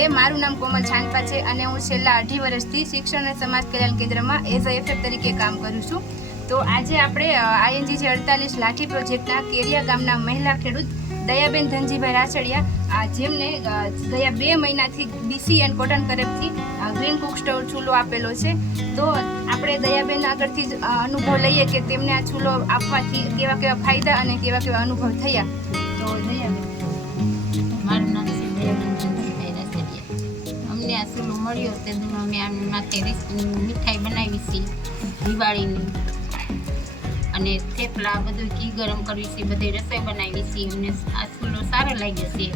નમસ્તે, મારું નામ કોમલ છાનપા છે અને હું છેલ્લા 2.5 વર્ષથી શિક્ષણ અને સમાજ કલ્યાણ કેન્દ્રમાં એઝ અ એફએફ તરીકે કામ કરું છું. તો આજે આપણે INGG 48 લાઠી પ્રોજેક્ટના કેરિયા ગામના મહિલા ખેડૂત દયાબેન ધનજીભાઈ રાછડિયા, જેમને ગયા 2 મહિનાથી BC એન્ડ કોટન તરફથી ગ્રીન કુક સ્ટોવ ચૂલો આપેલો છે. તો આપણે દયાબેન આગળથી જ અનુભવ લઈએ કે તેમને આ ચૂલો આપવાથી કેવા કેવા ફાયદા અને કેવા કેવા અનુભવ થયા. તો દયાબેન, મારું નામ છે દયાબેન ધનજીભાઈ રાછડિયા. અમને આ ચૂલો મળ્યો તેનું અમે આમ માથે મીઠાઈ બનાવી છે દિવાળીની, અને થેપલા બધું ઘી ગરમ કરવી છે, બધી રસોઈ બનાવી છે. અમને આ ચૂલો સારો લાગ્યો છે.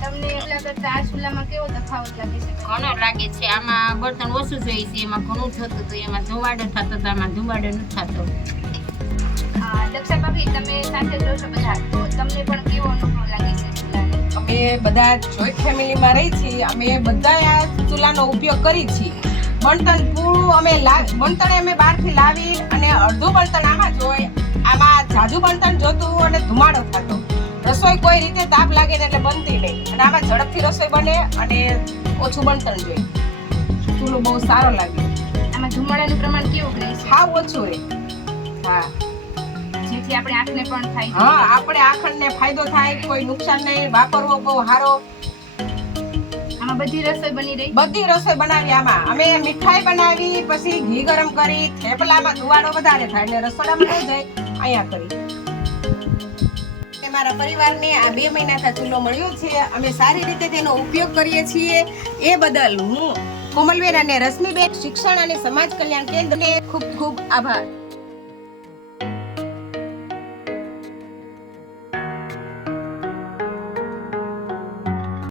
તમને એટલા કરતા આ ચૂલામાં કેવો તફાવત લાગે છે? ઘણો લાગે છે. આમાં બળતણ ઓછું જોઈએ છે, એમાં ઘણું થતું હતું, એમાં ધુમાડો થતો હતો, આમાં ધુમાડો નથી થતો. દક્ષા ભાભી, તમે સાથે રહો છો બધા, તો તમને પણ કેવો અનુભવ લાગે છે ચૂલાનો? અમે બધા જોઈન્ટ ફેમિલીમાં રહી છીએ. અમે બધા આ ચૂલાનો ઉપયોગ કરી છીએ. બળતણ પૂરું બળતણ અમે બહારથી લાવી અને અડધું બળતણ આમાં જ હોય. આમાં જાજુ બળતણ જોતું અને ધુમાડો થતો. રસોઈ કોઈ રીતે તાપ લાગે ને એટલે બનતી નહીં, અને આમાં ઝડપથી રસોઈ બને અને ઓછું બળતણ જોઈએ. ચૂલો બહુ સારો લાગ્યો. આમાં ધુમાડાનું પ્રમાણ કેવું રહે છે? હાવ ઓછું હોય. હા, જેથી આપણે આંખને પણ થાય. હા, આપણે આંખને ફાયદો થાય, કોઈ નુકસાન નહીં. વાપરવો બહુ સારો. આમાં બધી રસોઈ બની રહી. બધી રસોઈ બનાવી. આમાં અમે મીઠાઈ બનાવી, પછી ઘી ગરમ કરી, થેપલામાં ધુવાડો વધારે થાય એટલે રસોડામાં ન જાય, અહીંયા કરી. મારા પરિવારને આ 2 મહિનાથી ચૂલો મળ્યો છે. અમે સારી રીતે તેનો ઉપયોગ કરીએ છીએ. એ બદલ હું કોમલબેન અને રશ્મિબેન શિક્ષણ અને સમાજ કલ્યાણ કેન્દ્રને ખૂબ ખૂબ આભાર.